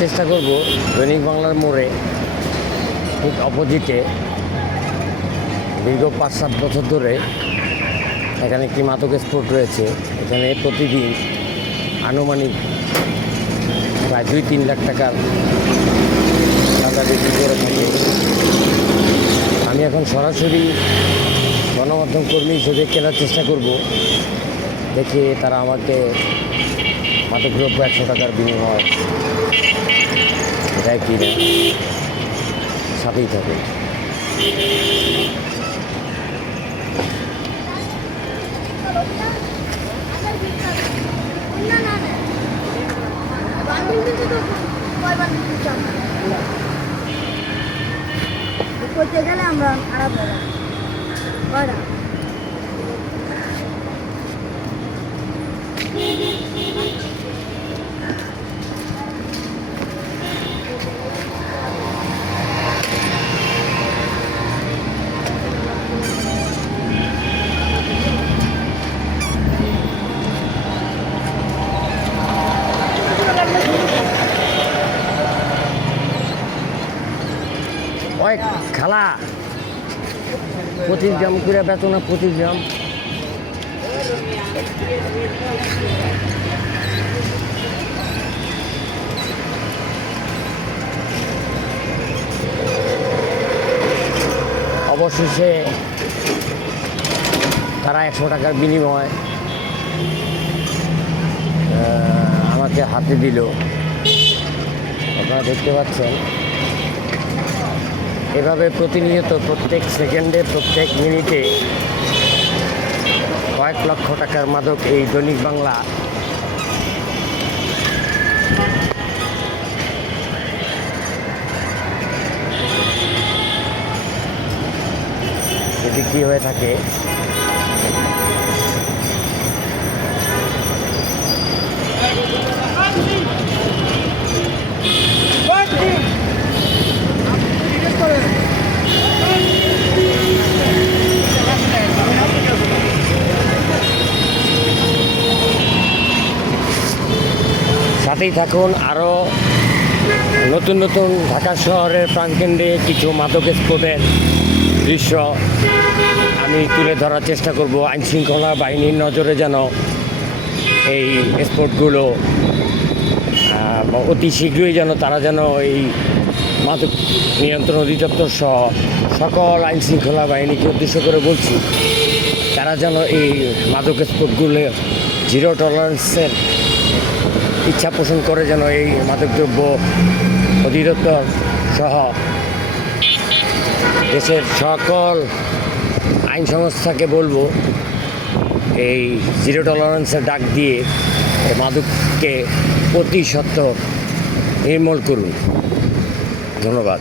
চেষ্টা করব দৈনিক বাংলার মোড়ে ঠিক অপোজিটে দীর্ঘ 5-7 বছর ধরে এখানে একটি মাদক স্পট রয়েছে। এখানে প্রতিদিন আনুমানিক প্রায় 2-3 লাখ টাকার চাঁদা বিক্রি করে থাকে। আমি এখন সরাসরি গণমাধ্যম কর্মী হিসেবে কেনার চেষ্টা করব, দেখে তারা আমাকে মাদকদ্রব্য 100 টাকার বিনিময় দেয় কি না, সাথেই থাকে। করতে গেলে আমরা খারাপ হবে। ওই খালা 25 গ্রাম করে বেতন, 25 গ্রাম। অবশেষে তারা 100 টাকার বিনিময় আমাকে হাতে দিল। আপনারা দেখতে পাচ্ছেন এভাবে প্রতিনিয়ত প্রত্যেক সেকেন্ডে প্রত্যেক মিনিটে কয়েক লক্ষ টাকার মাদক এই দৈনিক বাংলা বিক্রি হয়ে থাকে। সাথেই থাকুন, আরও নতুন নতুন ঢাকা শহরের প্রাণকেন্দ্রে কিছু মাদক স্পটের দৃশ্য আমি তুলে ধরার চেষ্টা করব। আইনশৃঙ্খলা বাহিনীর নজরে যেন এই স্পটগুলো অতি শীঘ্রই যেন তারা যেন এই মাদক নিয়ন্ত্রণ অধিদপ্তর সহ সকল আইনশৃঙ্খলা বাহিনীকে উদ্দেশ্য করে বলছি, তারা যেন এই মাদক স্পটগুলো জিরো টলারেন্সের ইচ্ছা পোষণ করে, যেন এই মাদকদ্রব্য অধিদপ্তর সহ দেশের সকল আইন সংস্থাকে বলবো এই জিরো টলারেন্সের ডাক দিয়ে মাদককে প্রতি সত্ত্বর নির্মূল করুন। ধন্যবাদ।